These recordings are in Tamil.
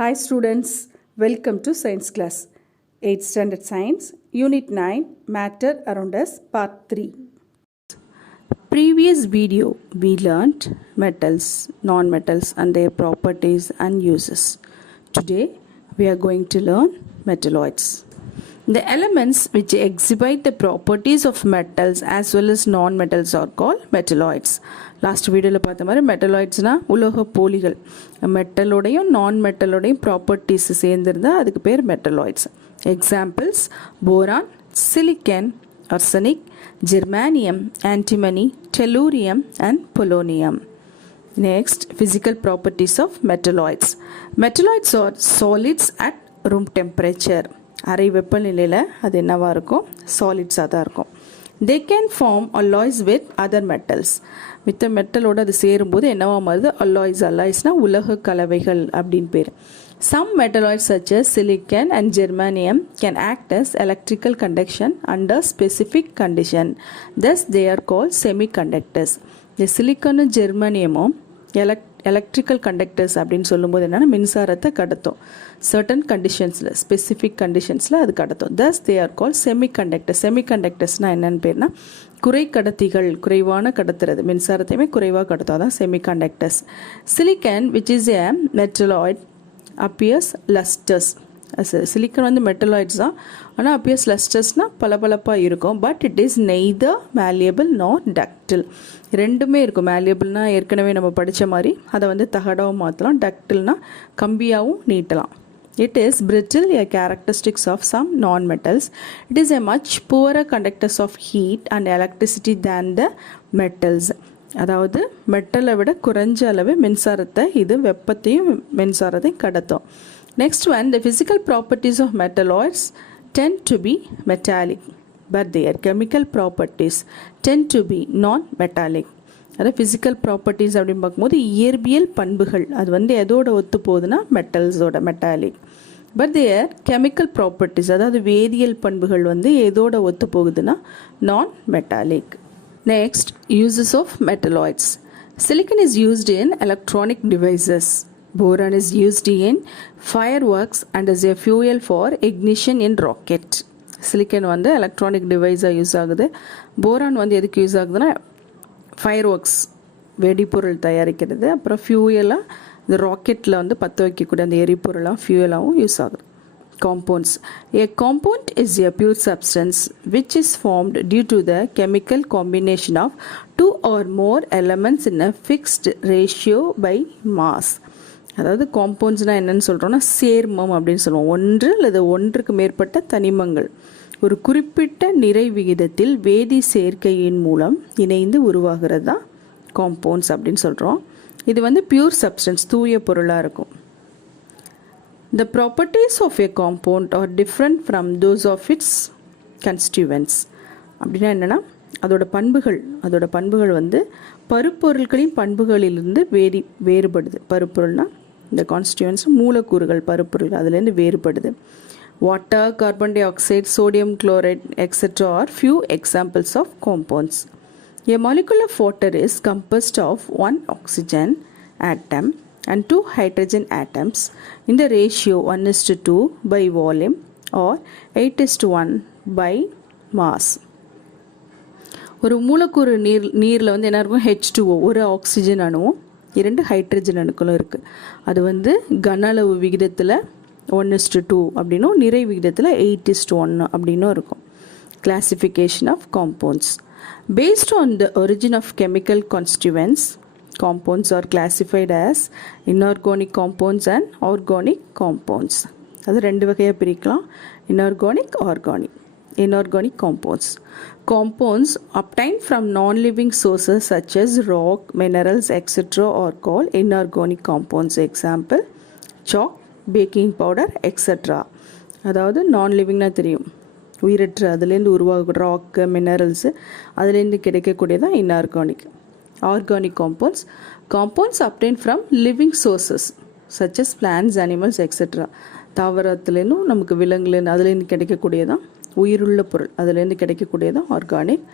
Hi students, welcome to science class. 8th Standard Science, Unit 9, Matter Around Us, Part 3. Previous video, we learnt metals, non-metals and their properties and uses. Today, we are going to learn metalloids. The elements which exhibit the properties of metals as well as non-metals are called metalloids. Last வீடியோவில் பார்த்த மாதிரி மெட்டலாய்ட்ஸ்னால் உலோக போலிகள் மெட்டலோடையும் நான் மெட்டலோடையும் ப்ராப்பர்ட்டிஸ் சேர்ந்துருந்தால் அதுக்கு பேர் metalloids. Examples boron, silicon, arsenic, germanium, antimony, tellurium and polonium. Next, physical properties of metalloids. Metalloids are solids at room temperature. அறை வெப்பநிலையில் அது என்னவாக இருக்கும்? சாலிட்ஸாக தான் இருக்கும். They can form alloys with other metals. மித்த மெட்டலோடு அது சேரும்போது என்னவா மாறுது? அல்லாய்ஸ்னால் உலக கலவைகள் அப்படின்னு பேர். Some metalloids such as silicon and germanium can act as electrical conduction under specific condition. Thus they are called semiconductors. இந்த சிலிக்கானும் ஜெர்மானியமும் எலக்ட்ரிக்கல் கண்டக்டர்ஸ் அப்படின்னு சொல்லும்போது என்னென்னா மின்சாரத்தை கடத்தும். சர்டன் கண்டிஷன்ஸில் ஸ்பெசிஃபிக் கண்டிஷன்ஸில் அது கடத்தும். தஸ் தே ஆர் கால் செமிகண்டக்டர்ஸ். செமிகண்டக்டர்ஸ்னால் என்னென்னு பேர்னா குறை கடத்திகள், குறைவான கடத்துறது, மின்சாரத்தையுமே குறைவாக கடத்தும், அதான் semiconductors. Silicon which is a metalloid appears lustrous. Silicon வந்து மெட்டலாய்ட்ஸ் தான், ஆனால் அப்பியர்ஸ் லஸ்டர்ஸ்னால் பளபளப்பாக இருக்கும். But it is neither malleable nor ductile. ரெண்டுமே இருக்கும். மேலியபிள்னால் ஏற்கனவே நம்ம படித்த மாதிரி அதை வந்து தகடாகவும் மாற்றலாம், டக்டில்னால் கம்பியாகவும் நீட்டலாம். It is brittle, a characteristics of some non-metals. It is a much poorer conductors of heat and electricity than the metals. அதாவது மெட்டலை விட குறைஞ்ச அளவு மின்சாரத்தை இது வெப்பத்தையும் மின்சாரத்தையும் கடத்தும். Next one, the physical properties of metalloids tend to be metallic, but their chemical properties tend to be non-metallic. அதாவது ஃபிசிக்கல் ப்ராப்பர்ட்டிஸ் அப்படின்னு பார்க்கும்போது இயற்பியல் பண்புகள் அது வந்து எதோட ஒத்து போகுதுன்னா மெட்டல்ஸோட, metallic. But their chemical properties அதாவது வேதியியல் பண்புகள் வந்து எதோட ஒத்து போகுதுன்னா நான் metallic. Next, uses of metalloids. Silicon is used in electronic devices. Boron is used in fireworks and as a fuel for ignition in rocket. Silicon வந்து எலக்ட்ரானிக் டிவைஸாக யூஸ் ஆகுது. போரான் வந்து எதுக்கு யூஸ் ஆகுதுன்னா ஃபயர் ஒர்க்ஸ், வெடிப்பொருள் தயாரிக்கிறது. அப்புறம் ஃபியூயலாக இந்த ராக்கெட்டில் வந்து பற்ற வைக்கக்கூடிய அந்த எரிபொருளாக ஃபியூயலாகவும் யூஸ் ஆகுது. Compounds. A compound is a pure substance which is formed due to the chemical combination of two or more elements in a fixed ratio by mass. அதாவது காம்பவுண்ட்ஸ்னால் என்னென்னு சொல்கிறோன்னா சேர்மம் அப்படின்னு சொல்லுவோம். ஒன்று அல்லது ஒன்றுக்கு மேற்பட்ட தனிமங்கள் ஒரு குறிப்பிட்ட நிறை விகிதத்தில் வேதி சேர்க்கையின் மூலம் இணைந்து உருவாகிறது தான் காம்பவுண்ட்ஸ் அப்படின்னு சொல்கிறோம். இது வந்து பியூர் சப்ஸ்டன்ஸ், தூய பொருளாக இருக்கும். The properties of a compound are different from those of its constituents. அப்படின்னா என்னென்னா அதோட பண்புகள் வந்து பருப்பொருட்களின் பண்புகளிலிருந்து வேறுபடுது. பருப்பொருள்னால் இந்த கான்ஸ்டியூவன்ஸ் மூலக்கூறுகள், பருப்பொருள் அதுலேருந்து வேறுபடுது. Water, carbon dioxide, sodium chloride etcetera are few examples of compounds. A molecule of water is composed of one oxygen atom and two hydrogen atoms in the ratio 1:2 by volume or 8:1 by mass. ஒரு மூலக்கூறு நீரில் வந்து என்ன இருக்கும்? H2O, ஒரு ஆக்சிஜன் அணுவும் 2 ஹைட்ரஜன் அணுக்களும் இருக்குது. அது வந்து கன அளவு விகிதத்தில் 1:2 அப்படின்னும் நிறை விகிதத்தில் 8:1 அப்படின்னும் இருக்கும். Classification of compounds. Based on the origin of chemical constituents, compounds are classified as inorganic compounds and organic compounds. அது ரெண்டு வகையாக பிரிக்கலாம், inorganic, organic. Inorganic compounds. Compounds obtained from non-living sources such as rock, minerals, etc. are called inorganic compounds. Example, chalk, baking powder, etc. அதாவது non-livingனா தெரியும், உயிரற்ற, அதுலேருந்து உருவாக ராக்கு, மினரல்ஸு அதுலேருந்து கிடைக்கக்கூடியதான் inorganic. Organic compounds. Compounds obtained from living sources such as plants, animals, etc. தாவரத்துலேருந்தும் நமக்கு விலங்குலேருந்து அதுலேருந்து கிடைக்கக்கூடியதான் உயிருள்ள பொருள், அதுலேருந்து கிடைக்கக்கூடியதான் organic.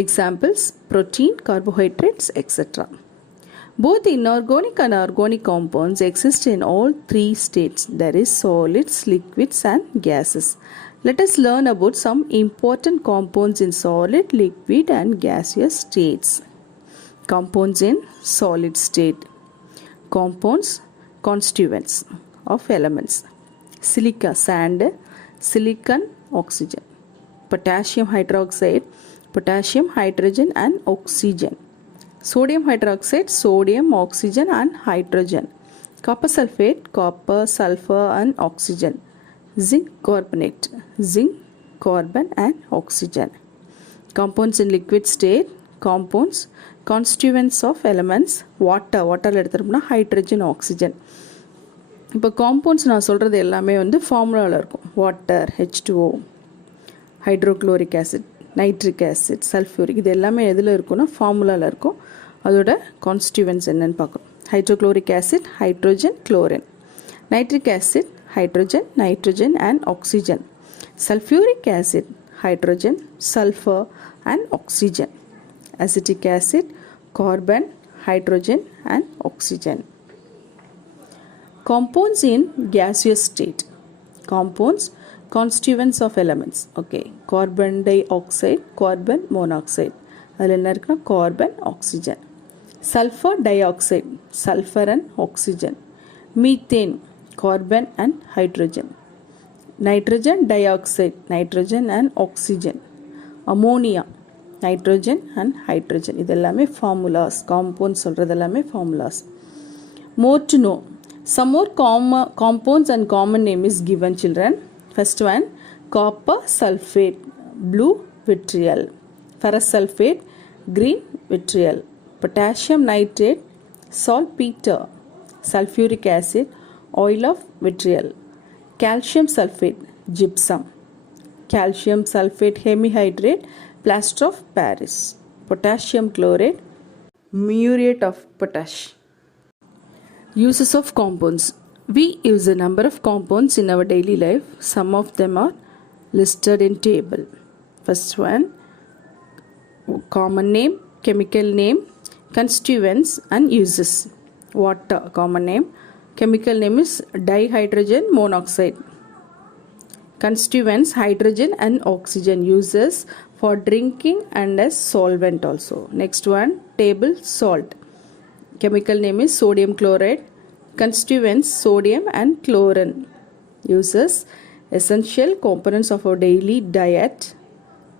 Examples protein, carbohydrates etcetera. Both inorganic and organic compounds exist in all three states, that is solids, liquids and gases. Let us learn about some important compounds in solid, liquid and gaseous states. Compounds in solid state. Compounds, constituents of elements. Silica, sand, silicon, oxygen. Potassium hydroxide, potassium, hydrogen and oxygen. Sodium hydroxide, sodium, oxygen and hydrogen. Copper sulfate, copper, sulfur and oxygen. Zinc carbonate, zinc, carbon and oxygen. Compounds in liquid state. Compounds, constituents of elements. Water, வாட்டரில் எடுத்துட்டோம்னா ஹைட்ரஜன் ஆக்சிஜன். இப்போ காம்பவுண்ட்ஸ் நான் சொல்கிறது எல்லாமே வந்து ஃபார்முலாவில் இருக்கும். Water, H2O, hydrochloric acid, nitric acid, sulphuric, இது எல்லாமே எதில் இருக்குன்னா ஃபார்முலாவில் இருக்கும். அதோட கான்ஸ்டியூவன்ஸ் என்னன்னு பார்க்கணும். Hydrochloric acid, hydrogen, chlorine. Nitric acid, hydrogen, nitrogen and oxygen. Sulfuric acid, hydrogen, sulfur and oxygen. Acetic acid, carbon, hydrogen and oxygen. Compounds in gaseous state. Compounds, constituents of elements. Okay, carbon dioxide, carbon monoxide. அதில் என்ன இருக்குன்னா carbon, oxygen. Sulfur dioxide, sulfur and oxygen. Methane, carbon and hydrogen. Nitrogen dioxide, nitrogen and oxygen. Ammonia, nitrogen and hydrogen. இதெல்லாமே formulas. Compounds சொல்கிறது எல்லாமே formulas. More to know. Some more compounds and common name is given, children. First one, copper sulfate, blue vitriol. Ferrous sulfate, green vitriol. Potassium nitrate, saltpeter. Sulfuric acid, oil of vitriol. Calcium sulfate, gypsum. Calcium sulfate hemihydrate, plaster of Paris. Potassium chlorate, muriate of potash. Uses of compounds. We use a number of compounds in our daily life. Some of them are listed in table. First one, common name, chemical name, constituents and uses. Water, common name. Chemical name is dihydrogen monoxide. Constituents, hydrogen and oxygen. Uses for drinking and as solvent also. Next one, table, salt. Chemical name is sodium chloride. Constituents, sodium and chlorine. Uses, essential components of our daily diet.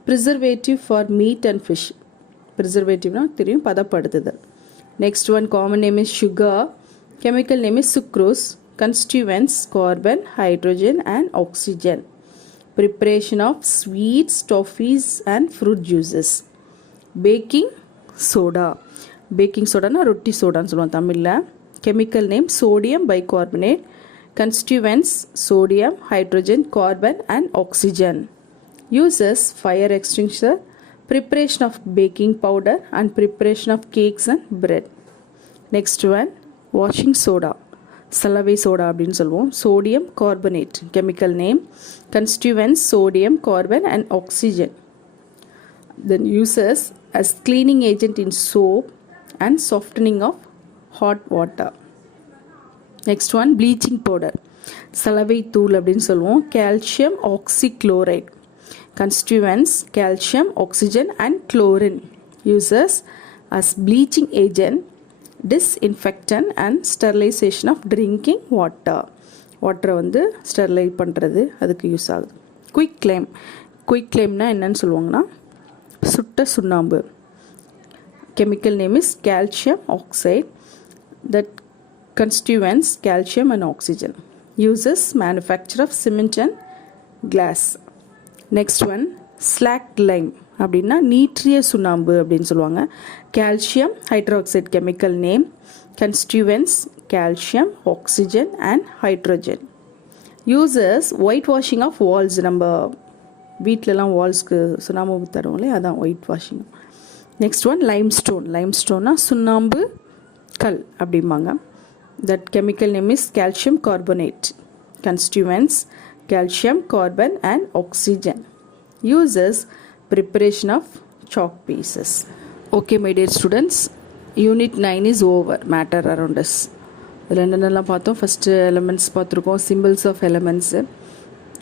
Preservative for meat and fish. Preservative na theriyum பதப்படுத்துதல். Next one, common name is sugar. Chemical name is sucrose. Constituents, carbon, hydrogen and oxygen. Preparation of sweets, toffees and fruit juices. Baking soda. Baking soda na ரொட்டி சோடான்னு சொல்லுவோம் தமிழில். Chemical name sodium bicarbonate. Constituents, sodium, hydrogen, carbon and oxygen. Uses, fire extinguisher, preparation of baking powder and preparation of cakes and bread. Next one, washing soda. சலவை சோடா அப்படின்னு சொல்லுவோம். Sodium carbonate. Chemical name, constituents, sodium, carbon and oxygen. Then uses as cleaning agent in soap and softening of hot water. Next one, bleaching powder. சலவை தூள் அப்படின்னு சொல்லுவோம். Calcium oxychloride. Constituents, calcium, oxygen and chlorine. Uses as bleaching agent, disinfectant and sterilization of drinking water. வாட்டரை வந்து ஸ்டெர்லைட் பண்ணுறது அதுக்கு யூஸ் ஆகுது. Quick claim. குயிக் கிளைம்னா என்னன்னு சொல்லுவாங்கன்னா சுட்ட சுண்ணாம்பு. Chemical name is calcium oxide. That constituents, calcium and oxygen. Uses, manufacture of cement and glass. Next one, slack lime அப்படின்னா நீற்றிய சுண்ணாம்பு அப்படின்னு சொல்லுவாங்க. Calcium hydroxide chemical name. Constituents, calcium, oxygen and hydrogen. Uses, white washing of walls. நம்ம வீட்டிலலாம் வால்ஸ்க்கு சுண்ணாம்பு தருவோம்லே, அதான் white washing. Next one, limestone. லைம்ஸ்டோன்னா சுண்ணாம்பு கல் அப்படிம்பாங்க. That chemical name is calcium carbonate. Constituents, calcium, carbon and oxygen. Uses, preparation of chalk pieces. Okay my dear students, unit 9 is over. Matter around us. இதில் என்னென்னலாம் பார்த்தோம்? ஃபஸ்ட்டு எலமெண்ட்ஸ் பார்த்துருக்கோம், சிம்பிள்ஸ் ஆஃப் எலமெண்ட்ஸு,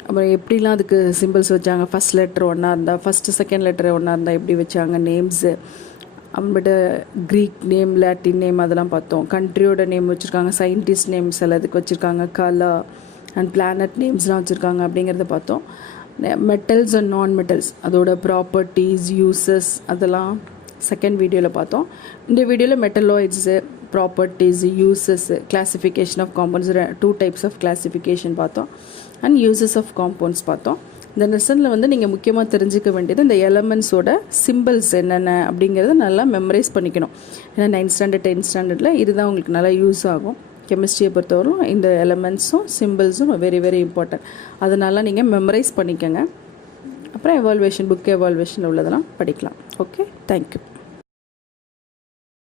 அப்புறம் எப்படிலாம் அதுக்கு சிம்பிள்ஸ் வச்சாங்க, ஃபஸ்ட் லெட்டர் ஒன்றா இருந்தால், ஃபஸ்ட்டு செகண்ட் லெட்டர் ஒன்றா இருந்தால் எப்படி வச்சாங்க, நேம்ஸு, அம்பிட்டு க்ரீக் நேம், லாட்டின் நேம் அதெல்லாம் பார்த்தோம். கண்ட்ரியோட நேம் வச்சுருக்காங்க, சயின்டிஸ்ட் நேம்ஸ் எல்லாம் இதுக்கு வச்சுருக்காங்க, கலர் அண்ட் பிளானட் நேம்ஸ்லாம் வச்சுருக்காங்க அப்படிங்கிறத பார்த்தோம். மெட்டல்ஸ் அண்ட் நான் மெட்டல்ஸ் அதோட ப்ராப்பர்ட்டிஸ், யூசஸ் அதெல்லாம் செகண்ட் வீடியோவில் பார்த்தோம். இந்த வீடியோவில் metalloids, properties, uses, classification of compounds, 2 types of classification பார்த்தோம் அண்ட் யூசஸ் ஆஃப் காம்பவுண்ட்ஸ் பார்த்தோம். இந்த லெசனில் வந்து நீங்கள் முக்கியமாக தெரிஞ்சிக்க வேண்டியது இந்த எலமெண்ட்ஸோட சிம்பிள்ஸ் என்னென்ன அப்படிங்கிறத நல்லா மெமரைஸ் பண்ணிக்கணும். ஏன்னா 9th ஸ்டாண்டர்ட் 10th ஸ்டாண்டர்டில் இதுதான் உங்களுக்கு நல்லா யூஸ் ஆகும். கெமிஸ்ட்ரியை பொறுத்தவரைக்கும் இந்த எலமெண்ட்ஸும் சிம்பிள்ஸும் வெரி வெரி இம்பார்ட்டன்ட். அதனால் நீங்கள் மெமரைஸ் பண்ணிக்கோங்க. அப்புறம் எவால்வேஷன், புக் எவால்வேஷன் உள்ளதெல்லாம் படிக்கலாம். Okay, thank you.